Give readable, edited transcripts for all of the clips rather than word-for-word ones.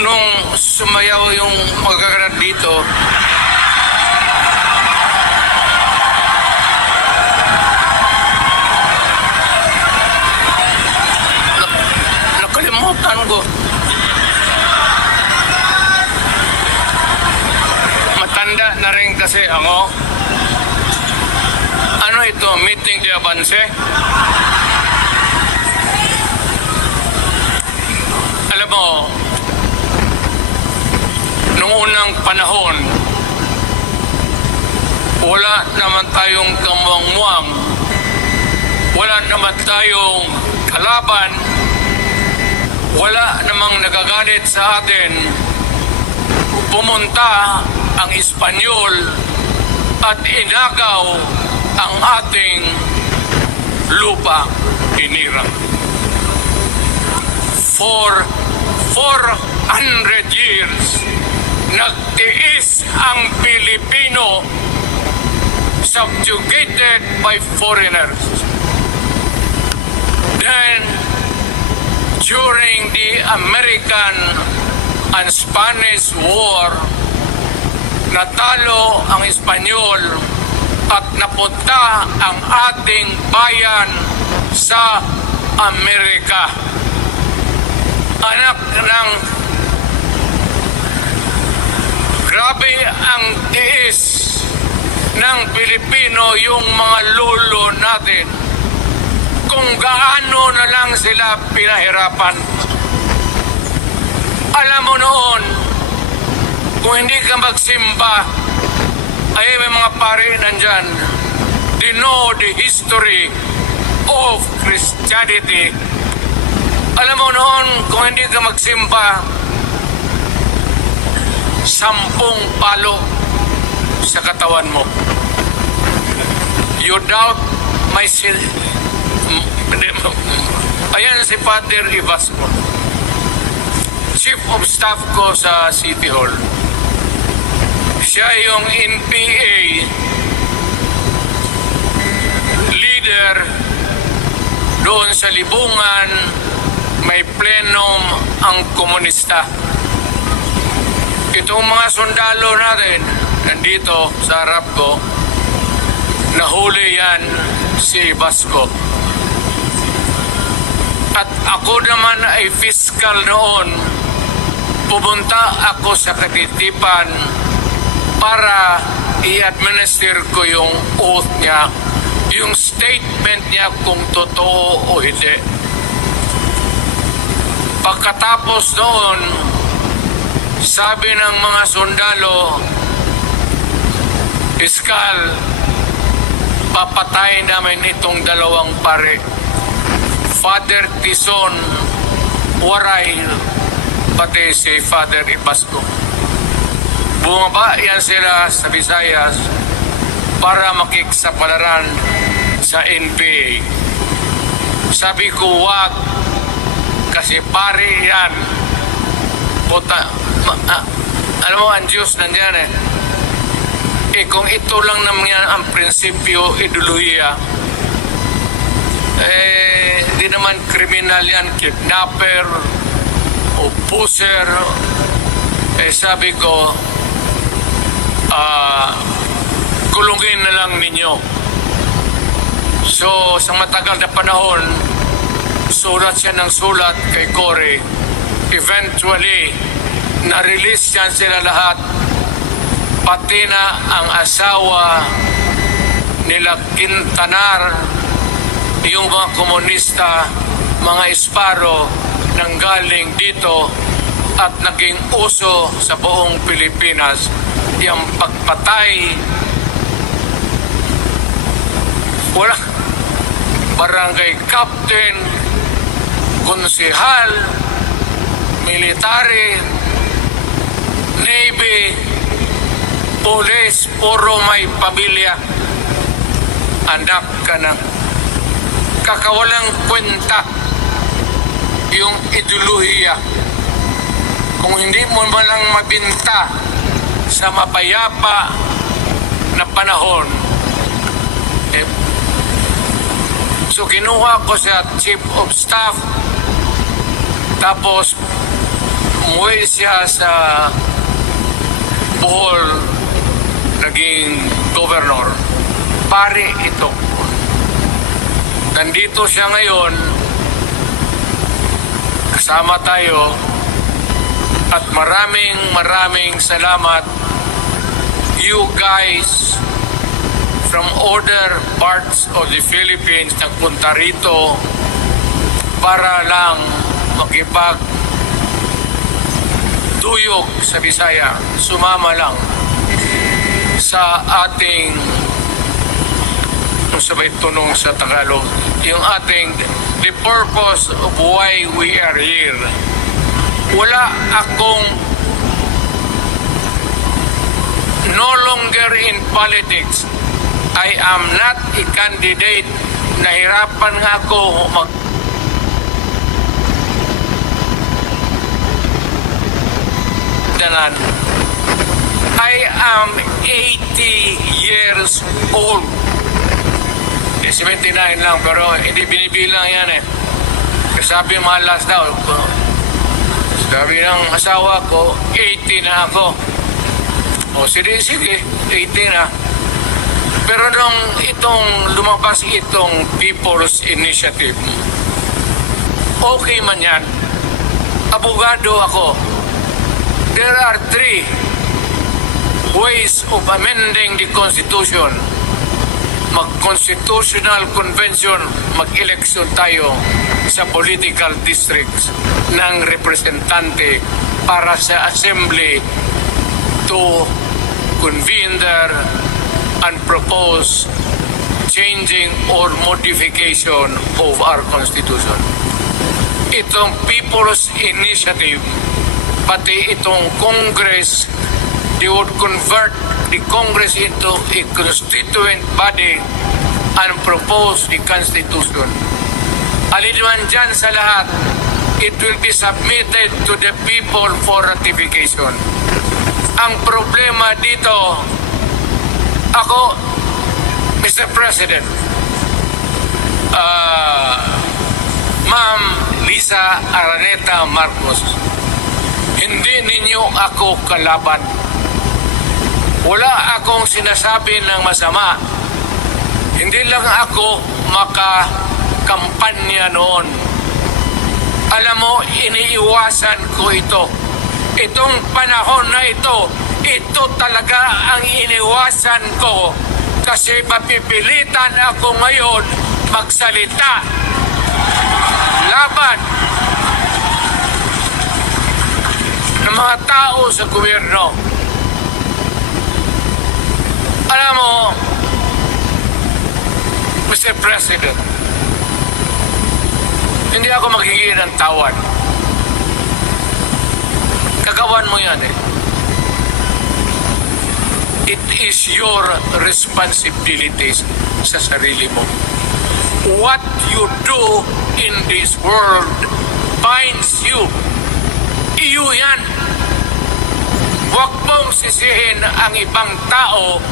nung sumayaw yung magkakaroon dito, nakalimutan ko. Matanda na rin kasi ako. Ano ito? Meeting de Avance? Alam mo, nung unang panahon, wala naman tayong kamuang-muang, wala naman tayong kalaban, wala namang nagagalit sa atin. Pumunta ang Espanyol at inagaw ang ating lupa, hinirang. For 400 years, nagtiis ang Pilipino, subjugated by foreigners. Then, during the American and Spanish War, natalo ang Espanyol at napunta ang ating bayan sa Amerika. Anak ng grabe ang tiis ng Pilipino, yung mga lolo natin. Kung gaano na lang sila pinahirapan. Alam mo noon, kung hindi ka magsimba, ay may mga pare nandyan, they know the history of Christianity. Alam mo noon, kung hindi ka magsimba, 10 palo sa katawan mo. You doubt my sin. Ayan si Father Ibasco, Chief of Staff ko sa City Hall. Siya yung NPA leader doon sa Libungan, may plenum ang komunista. Itong mga sundalo natin nandito sa harap ko, nahuli yan si Basco. At ako naman ay fiscal noon. Pumunta ako sa Katitipan para i-administer ko yung oath niya, yung statement niya kung totoo o hindi. Pagkatapos noon, sabi ng mga sundalo, Iskal, papatay namin itong 2 pare, Father Tison Waray, pati si Father Ibasco. Bumaba yan sila sa Visayas para makiksapalaran sa NPA. Sabi ko, wag, kasi pare yan. Puta, alam mo, ang Diyos nandyan eh. Kung ito lang naman yan ang prinsipyo, ideolohiya, di naman kriminal yan, kidnapper o pusher. Sabi ko, kulungin na lang ninyo. So, sa matagal na panahon, sulat siya ng sulat kay Cory. Eventually, na-release yan sila lahat. Pati na ang asawa nila Quintanar, yung mga komunista, mga Esparo, nanggaling dito at naging uso sa buong Pilipinas yung pagpatay. Wala. Barangay captain, konsehal, military, navy, police, puro may pamilya. Anak ka na. Kakawalang kwenta yung ideolohiya. Kung hindi mo man lang mabinta sa mapayapa na panahon, so kinuha ko sa Chief of Staff, tapos umuwi siya sa Bohol, naging governor. Pare ito. Nandito siya ngayon, kasama tayo, at maraming salamat. You guys from other parts of the Philippines nagpunta rito para lang makipagduyog sa Bisaya. Sumama lang sa ating, sabay tunong sa Tagalog, yung ating, the purpose of why we are here. Wala akong, no longer in politics. I am not a candidate. Nahirapan nga ako magdanan. I am 80 years old. 79 lang, pero hindi binibilang yan eh. Sabi malas daw. Sabi ng asawa ko, 80 na ako. O sige, 80 na. Pero nung lumabas itong People's Initiative, okay man yan. Abogado ako. There are 3 ways of amending the Constitution. Mag-constitutional convention, mag-election tayo sa political districts ng representante para sa assembly to convene there and propose changing or modification of our Constitution. Itong People's Initiative, pati itong Congress, they would convert the Congress into a constituent body and propose the Constitution. Alinaman dyan sa lahat, it will be submitted to the people for ratification. Ang problema dito, ako, Mr. President, Ma'am Lisa Araneta Marcos, hindi ninyo ako kalaban. Wala akong sinasabi ng masama. Hindi lang ako makakampanya noon. Alam mo, iniiwasan ko ito. Itong panahon na ito talaga ang iniwasan ko kasi mapipilitan ako ngayon magsalita laban ng mga tao sa gobyerno. Alam mo, Mr. President, hindi ako magiging ng tawad. Kagawan mo yan eh. It is your responsibilities sa sarili mo. What you do in this world binds you. Iyo yan. Huwag mong sisihin ang ibang tao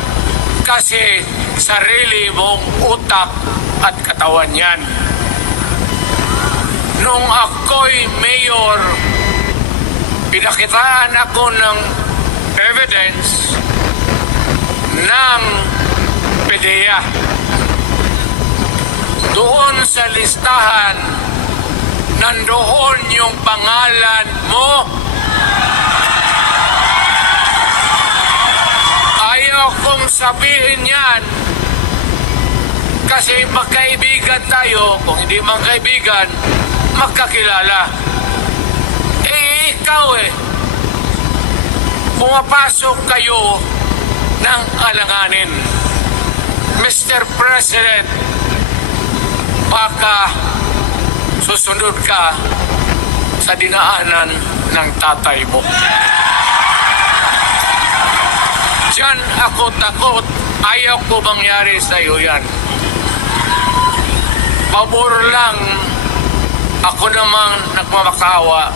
kasi sarili mong utak at katawan yan. Nung ako'y mayor, pinakitaan ako ng evidence ng PDEA. Doon sa listahan, nandoon yung pangalan mo. Ayaw kong sabihin yan kasi magkaibigan tayo. Kung hindi magkaibigan, magkakilala. Ikaw pumapasok kayo ng alanganin. Mr. President, baka susunod ka sa dinaanan ng tatay mo. Diyan ako takot. Ayaw ko mangyari sa iyo yan. Pabor lang, ako namang nagmamakawa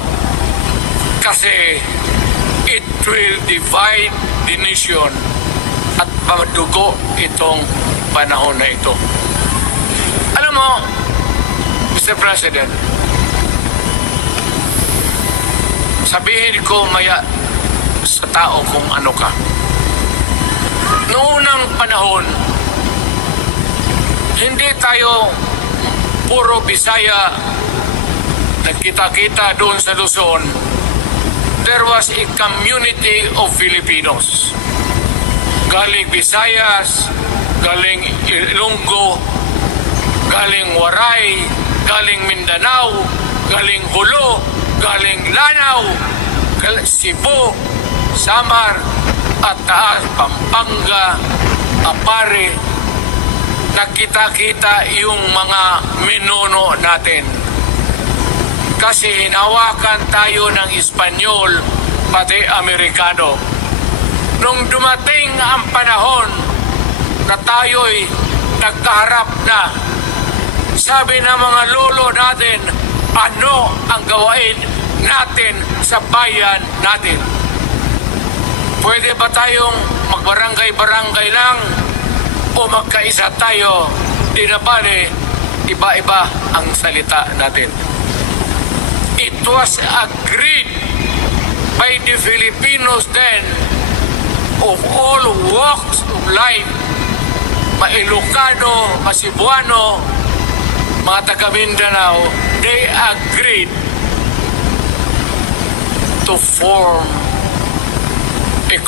kasi it will divide the nation at madugo itong panahon na ito. Alam mo, Mr. President, sabihin ko maya sa tao kung ano ka. Noong unang panahon, hindi tayo puro Bisaya nagkita-kita doon sa Luzon. There was a community of Filipinos. Galing Visayas, galing Ilonggo, galing Waray, galing Mindanao, galing Hulo, galing Lanao, Cebu, Samar, at Taas, Pampanga, Apare. Nagkita-kita yung mga minuno natin. Kasi hinawakan tayo ng Espanyol, pati Amerikano. Nung dumating ang panahon na tayo'y nagkaharap na, sabi ng mga lolo natin, ano ang gawain natin sa bayan natin? Pwede ba tayong magbarangay-barangay lang o magkaisa tayo? Di na bale, iba-iba ang salita natin. It was agreed by the Filipinos then of all walks of life, Ilocano, Cebuano, mga taga Mindanao, they agreed to form a